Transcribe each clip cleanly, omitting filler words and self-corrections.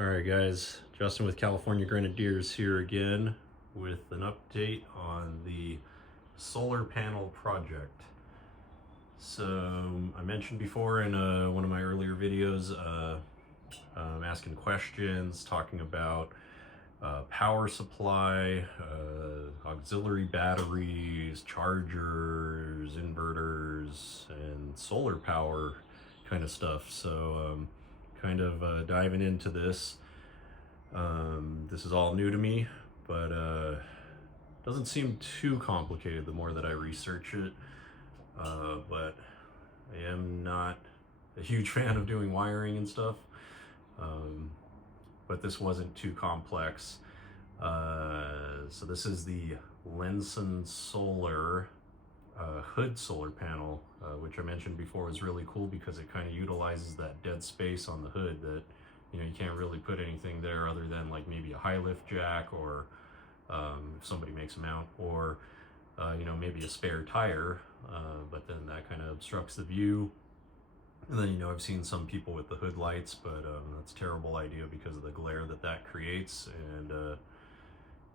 Alright guys, Justin with California Grenadiers here again with an update on the solar panel project. So I mentioned before in one of my earlier videos, asking questions, talking about power supply, auxiliary batteries, chargers, inverters, and solar power kind of stuff. So kind of diving into this. This is all new to me, but doesn't seem too complicated the more that I research it. But I am not a huge fan of doing wiring and stuff. But this wasn't too complex. So this is the Lensun Solar hood solar panel, which I mentioned before was really cool because it kind of utilizes that dead space on the hood that, you can't really put anything there other than like maybe a high lift jack, or if somebody makes a mount, or maybe a spare tire, but then that kind of obstructs the view. And then, I've seen some people with the hood lights, but that's a terrible idea because of the glare that creates, and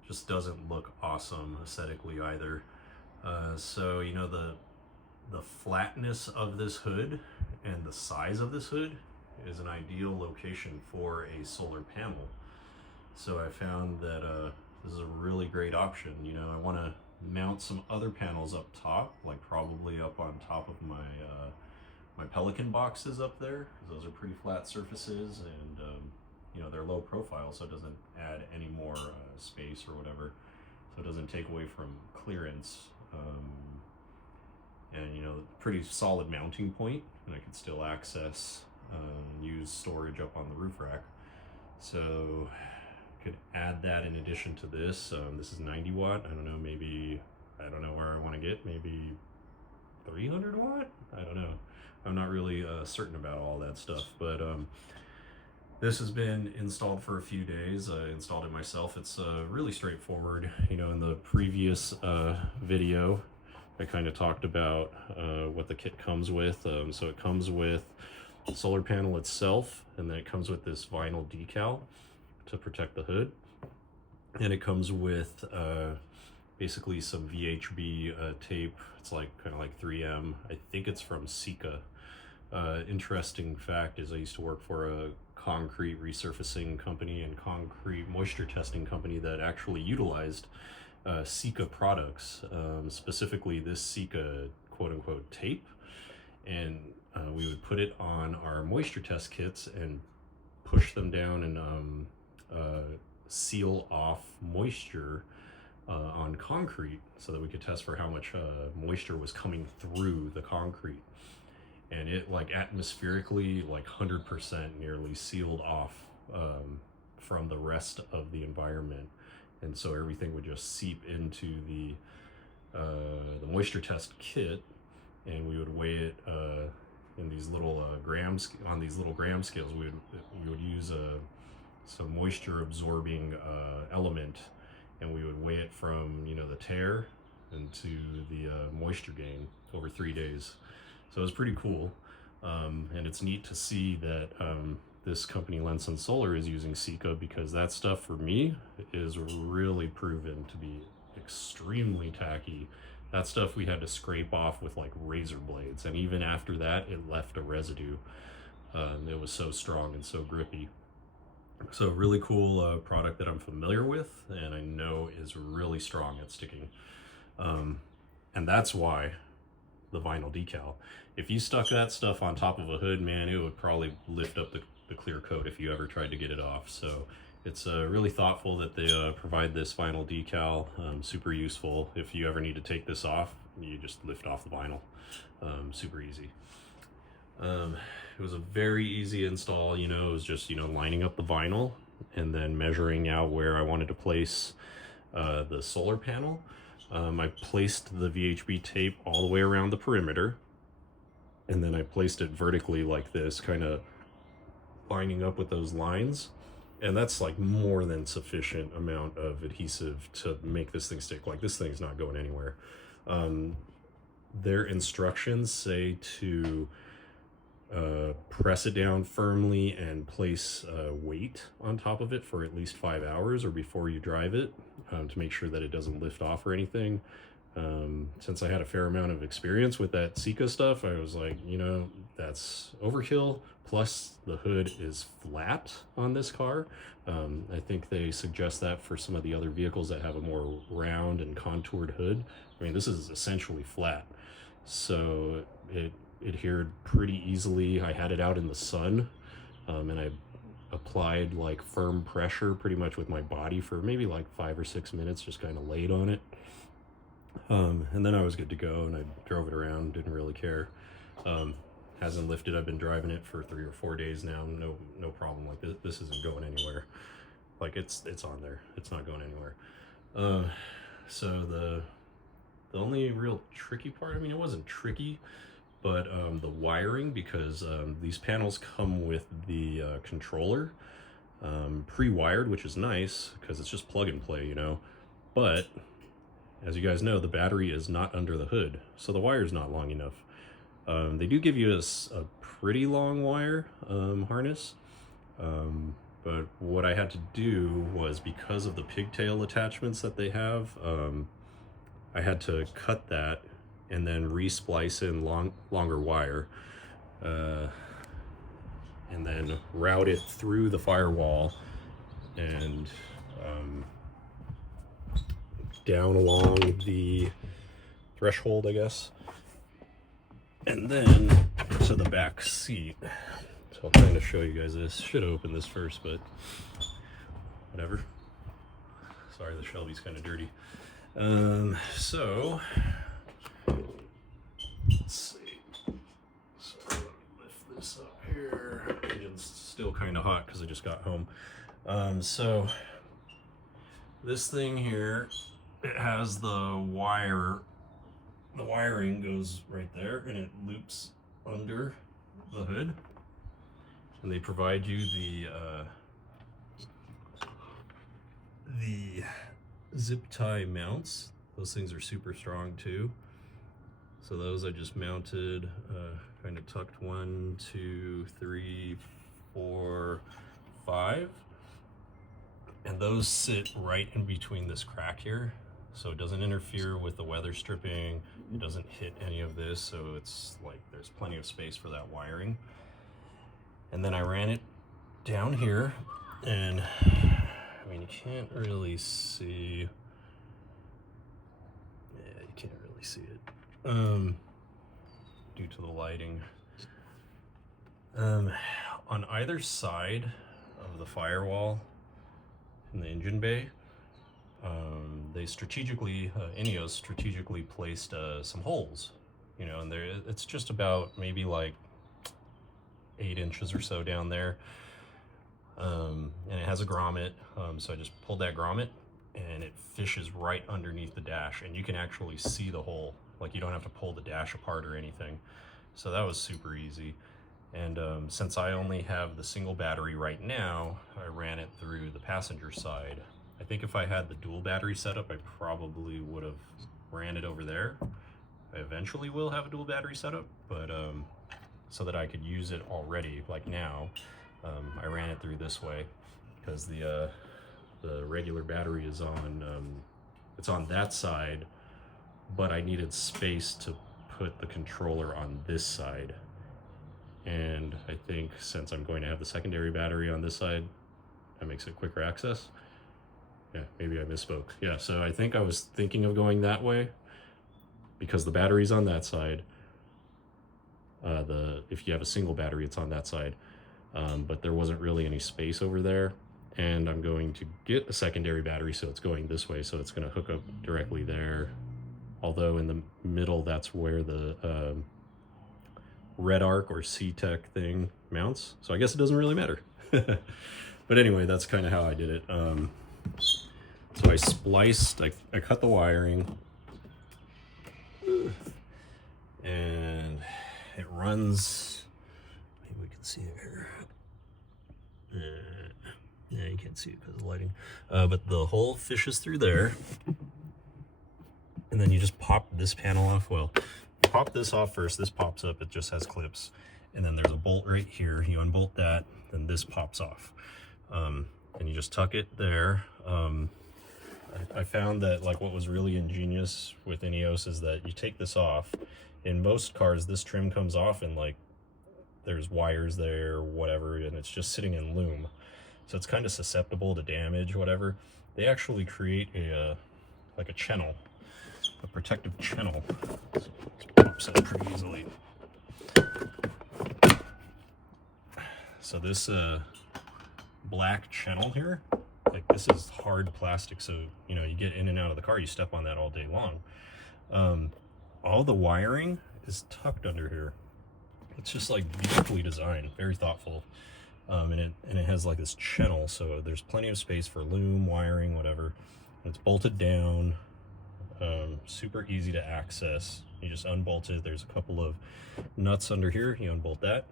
just doesn't look awesome aesthetically either. So, the flatness of this hood and the size of this hood is an ideal location for a solar panel. So I found that this is a really great option. I want to mount some other panels up top, like probably up on top of my my Pelican boxes up there. Those are pretty flat surfaces, and they're low profile, so it doesn't add any more space or whatever. So it doesn't take away from clearance. And pretty solid mounting point, and I can still access and use storage up on the roof rack. So I could add that in addition to this. This is 90 watt. I don't know where I want to get, maybe 300 watt. I don't know. I'm not really certain about all that stuff, but this has been installed for a few days. I installed it myself. It's really straightforward. In the previous video, I kind of talked about what the kit comes with. So it comes with the solar panel itself, and then it comes with this vinyl decal to protect the hood. And it comes with basically some VHB tape. It's kind of like 3M. I think it's from Sika. Interesting fact is I used to work for a concrete resurfacing company and concrete moisture testing company that actually utilized Sika products, specifically this Sika quote-unquote tape, and we would put it on our moisture test kits and push them down and seal off moisture on concrete so that we could test for how much moisture was coming through the concrete. And it atmospherically 100% nearly sealed off from the rest of the environment. And so everything would just seep into the moisture test kit, and we would weigh it in these little grams, on these little gram scales. We would use some moisture absorbing element, and we would weigh it from the tear into the moisture gain over 3 days. So it was pretty cool, and it's neat to see that this company Lensun Solar is using Sika, because that stuff for me is really proven to be extremely tacky. That stuff we had to scrape off with razor blades, and even after that it left a residue. It was so strong and so grippy. So really cool product that I'm familiar with, and I know is really strong at sticking. And that's why the vinyl decal. If you stuck that stuff on top of a hood, man, it would probably lift up the clear coat if you ever tried to get it off. So it's really thoughtful that they provide this vinyl decal. Super useful. If you ever need to take this off, you just lift off the vinyl. Super easy. It was a very easy install. It was just lining up the vinyl and then measuring out where I wanted to place the solar panel. I placed the VHB tape all the way around the perimeter, and then I placed it vertically like this, kind of lining up with those lines, and that's more than sufficient amount of adhesive to make this thing stick. This thing's not going anywhere. Their instructions say to press it down firmly and place weight on top of it for at least 5 hours or before you drive it, to make sure that it doesn't lift off or anything. Since I had a fair amount of experience with that Sika stuff, I was like, you know, that's overkill. Plus the hood is flat on this car. I think they suggest that for some of the other vehicles that have a more round and contoured hood. I mean, this is essentially flat, so it adhered pretty easily. I had it out in the sun, and I applied like firm pressure pretty much with my body for maybe like 5 or 6 minutes, just kind of laid on it. And then I was good to go, and I drove it around, didn't really care. Hasn't lifted. I've been driving it for 3 or 4 days now. No problem. Like this isn't going anywhere. Like it's on there. It's not going anywhere. So the only real tricky part, I mean, it wasn't tricky, but the wiring, because these panels come with the controller pre-wired, which is nice because it's just plug and play, you know. But as you guys know, the battery is not under the hood, so the wire's not long enough. They do give you a pretty long wire harness, but what I had to do was, because of the pigtail attachments that they have, I had to cut that and then re-splice in longer wire, and then route it through the firewall and down along the threshold, I guess, and then to the back seat. So I'll kind of show you guys this. Should have opened this first, but whatever. Sorry, the Shelby's kind of dirty. So let's see. So let me lift this up here. Engine's still kind of hot because I just got home. So this thing here, it has the wire. The wiring goes right there, and it loops under the hood. And they provide you the zip tie mounts. Those things are super strong too. So those I just mounted, kind of tucked 1, 2, 3, 4, 5. And those sit right in between this crack here. So it doesn't interfere with the weather stripping. It doesn't hit any of this. So it's like there's plenty of space for that wiring. And then I ran it down here, and I mean, you can't really see. Yeah, you can't really see it due to the lighting. On either side of the firewall in the engine bay, they strategically, Ineos strategically placed some holes, you know, and it's just about maybe like 8 inches or so down there, and it has a grommet, so I just pulled that grommet and it fishes right underneath the dash, and you can actually see the hole. Like, you don't have to pull the dash apart or anything, so that was super easy. And since I only have the single battery right now, I ran it through the passenger side. I think if I had the dual battery setup, I probably would have ran it over there. I eventually will have a dual battery setup, but so that I could use it already, like now, I ran it through this way because the regular battery is on, it's on that side, but I needed space to put the controller on this side. And I think since I'm going to have the secondary battery on this side, that makes it quicker access. Yeah, maybe I misspoke. Yeah, so I think I was thinking of going that way because the battery's on that side. If you have a single battery, it's on that side. But there wasn't really any space over there. And I'm going to get a secondary battery, so it's going this way, so it's going to hook up directly there. Although in the middle, that's where the Red Arc or C-Tech thing mounts. So I guess it doesn't really matter. But anyway, that's kind of how I did it. So I spliced, I cut the wiring, and it runs, maybe we can see it here. Yeah, you can't see it because of the lighting. But the hole fishes through there, and then you just pop this panel off. Well, pop this off first. This pops up, it just has clips. and then there's a bolt right here. You unbolt that, then this pops off, and you just tuck it there. I found that like what was really ingenious with Ineos is that you take this off. In most cars, this trim comes off and like there's wires there, whatever, and it's just sitting in loom, so it's kind of susceptible to damage, whatever. They actually create a like a channel, a protective channel. So it pops up pretty easily. So this black channel here, like this is hard plastic, so you know you get in and out of the car, you step on that all day long. All the wiring is tucked under here. It's just like beautifully designed, very thoughtful, and it has like this channel, so there's plenty of space for loom, wiring, whatever. And it's bolted down, super easy to access. You just unbolt it. There's a couple of nuts under here. You unbolt that,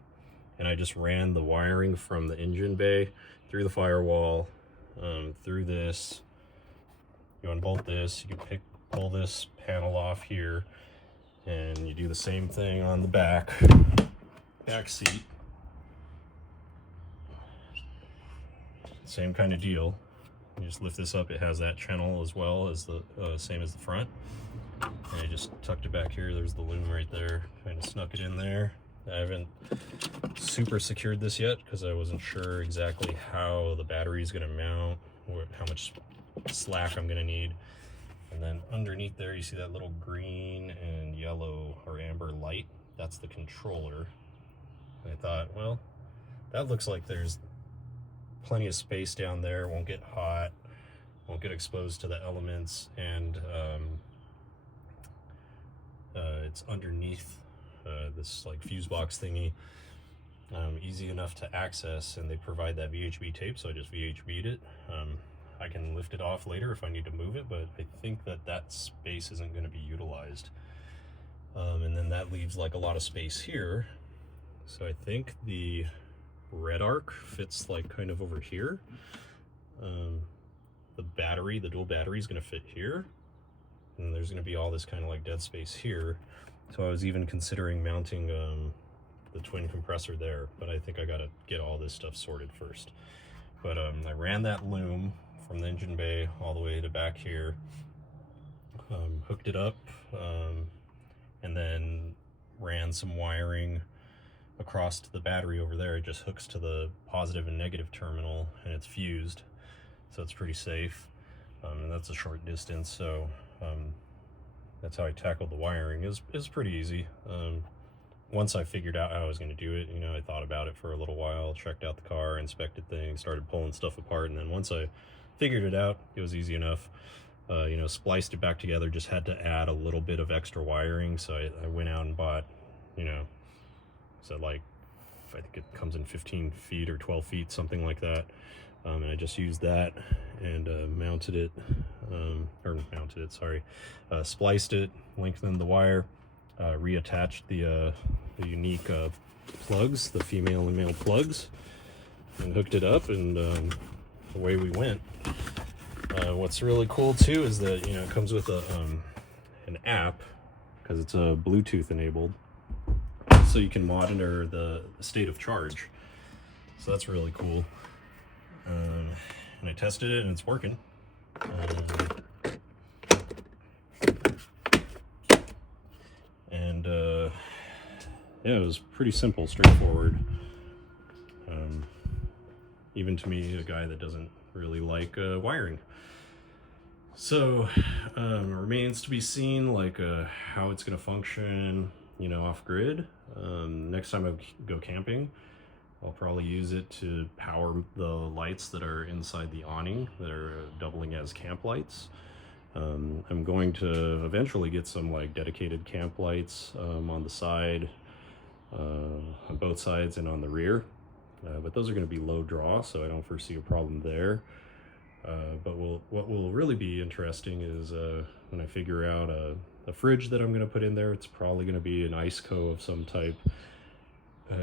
and I just ran the wiring from the engine bay through the firewall, through this. You unbolt this. You can pull this panel off here, and you do the same thing on the back seat. Same kind of deal. You just lift this up. It has that channel as well as the same as the front. And I just tucked it back here. There's the loom right there. Kind of snuck it in there. I haven't super secured this yet because I wasn't sure exactly how the battery is going to mount or how much slack I'm going to need. And then underneath there, you see that little green and yellow or amber light. That's the controller. And I thought, well, that looks like there's plenty of space down there. Won't get hot, won't get exposed to the elements, and it's underneath this like fuse box thingy. Easy enough to access, and they provide that VHB tape, so I just VHB'd it. I can lift it off later if I need to move it, but I think that space isn't going to be utilized. And then that leaves like a lot of space here. So I think the red arc fits like kind of over here. The battery, the dual battery, is going to fit here. And there's going to be all this kind of like dead space here. So I was even considering mounting the twin compressor there, but I think I got to get all this stuff sorted first. But I ran that loom from the engine bay all the way to back here, hooked it up, and then ran some wiring across to the battery over there. It just hooks to the positive and negative terminal, and it's fused, so it's pretty safe. And that's a short distance, so that's how I tackled the wiring. It was pretty easy. Once I figured out how I was going to do it, you know, I thought about it for a little while, checked out the car, inspected things, started pulling stuff apart, and then once I figured it out, it was easy enough. You know, spliced it back together, just had to add a little bit of extra wiring, so I went out and bought, you know, so like, I think it comes in 15 feet or 12 feet, something like that. And I just used that and mounted it, spliced it, lengthened the wire, reattached the unique plugs, the female and male plugs, and hooked it up, and away we went. What's really cool too is that, you know, it comes with an app, because it's Bluetooth enabled, so you can monitor the state of charge. So that's really cool. And I tested it and it's working. Yeah, it was pretty simple, straightforward. Even to me, a guy that doesn't really like wiring. So remains to be seen, like how it's going to function, you know, off grid. Next time I go camping, I'll probably use it to power the lights that are inside the awning that are doubling as camp lights. I'm going to eventually get some like dedicated camp lights on the side, on both sides and on the rear. But those are going to be low draw, so I don't foresee a problem there. But what will really be interesting is when I figure out a fridge that I'm going to put in there. It's probably going to be an IceCo of some type.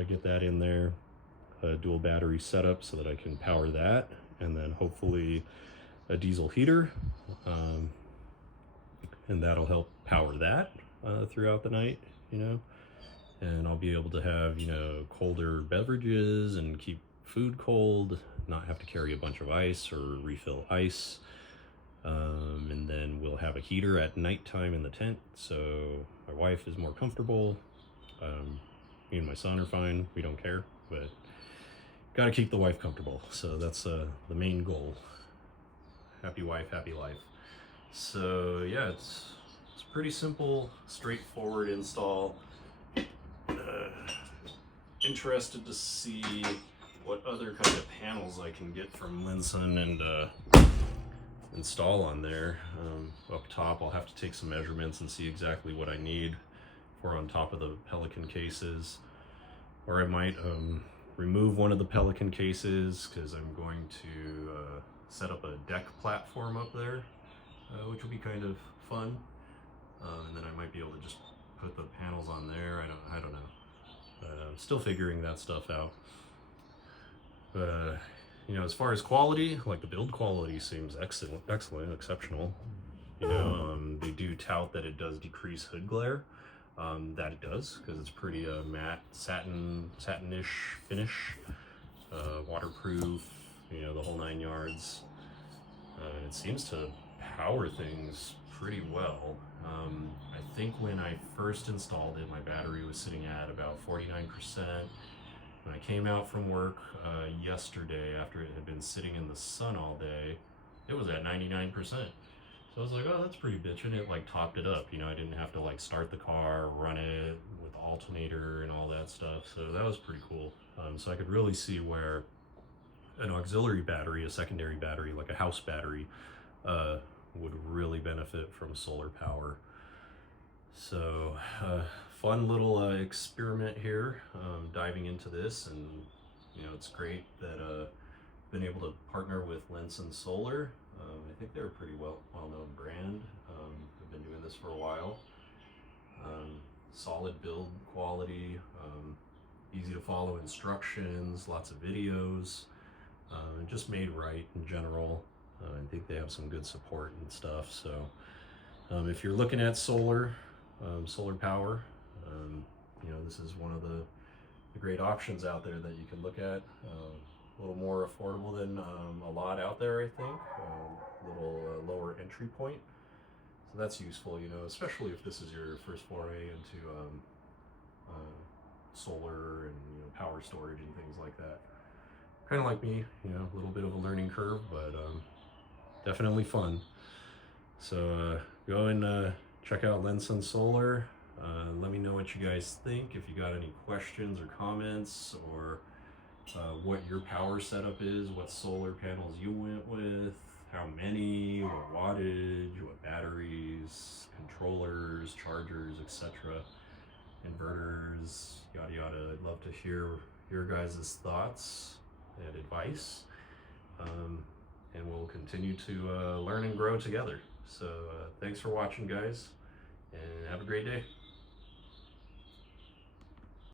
Get that in there. A dual battery setup so that I can power that, and then hopefully a diesel heater, and that'll help power that throughout the night, you know. and I'll be able to have, you know, colder beverages and keep food cold, not have to carry a bunch of ice or refill ice. And then we'll have a heater at nighttime in the tent, so my wife is more comfortable. Me and my son are fine, we don't care, but gotta keep the wife comfortable. So that's the main goal. Happy wife, happy life. So yeah, it's pretty simple, straightforward install. Interested to see what other kind of panels I can get from Lensun and install on there. Up top I'll have to take some measurements and see exactly what I need for on top of the Pelican cases, or I might remove one of the Pelican cases because I'm going to set up a deck platform up there, which will be kind of fun, and then I might be able to just put the panels on there. I don't know. I'm still figuring that stuff out. You know, as far as quality, like the build quality seems excellent, exceptional. You know, they do tout that it does decrease hood glare. That it does, because it's pretty matte, satinish finish, waterproof, you know, the whole 9 yards. It seems to power things pretty well. I think when I first installed it, my battery was sitting at about 49%. When I came out from work yesterday, after it had been sitting in the sun all day, it was at 99%. So I was like, oh, that's pretty bitchin'. It like topped it up, you know. I didn't have to like start the car, run it with the alternator and all that stuff. So that was pretty cool. So I could really see where an auxiliary battery, a secondary battery, like a house battery, would really benefit from solar power. So fun little experiment here, diving into this, and you know, it's great that I've been able to partner with Lensun Solar. I think they're a pretty well-known brand. I've been doing this for a while. Solid build quality, easy to follow instructions, lots of videos, and just made right in general. I think they have some good support and stuff. So if you're looking at solar power, you know, this is one of the great options out there that you can look at. A little more affordable than a lot out there, I think. A little lower entry point. So that's useful, you know, especially if this is your first foray into solar and, you know, power storage and things like that. Kind of like me, you know, a little bit of a learning curve, but definitely fun. So go and check out Lensun Solar. Let me know what you guys think. If you got any questions or comments, or what your power setup is, what solar panels you went with, how many, what wattage, what batteries, controllers, chargers, etc., inverters, yada yada. I'd love to hear your guys' thoughts and advice, and we'll continue to learn and grow together. So thanks for watching, guys, and have a great day.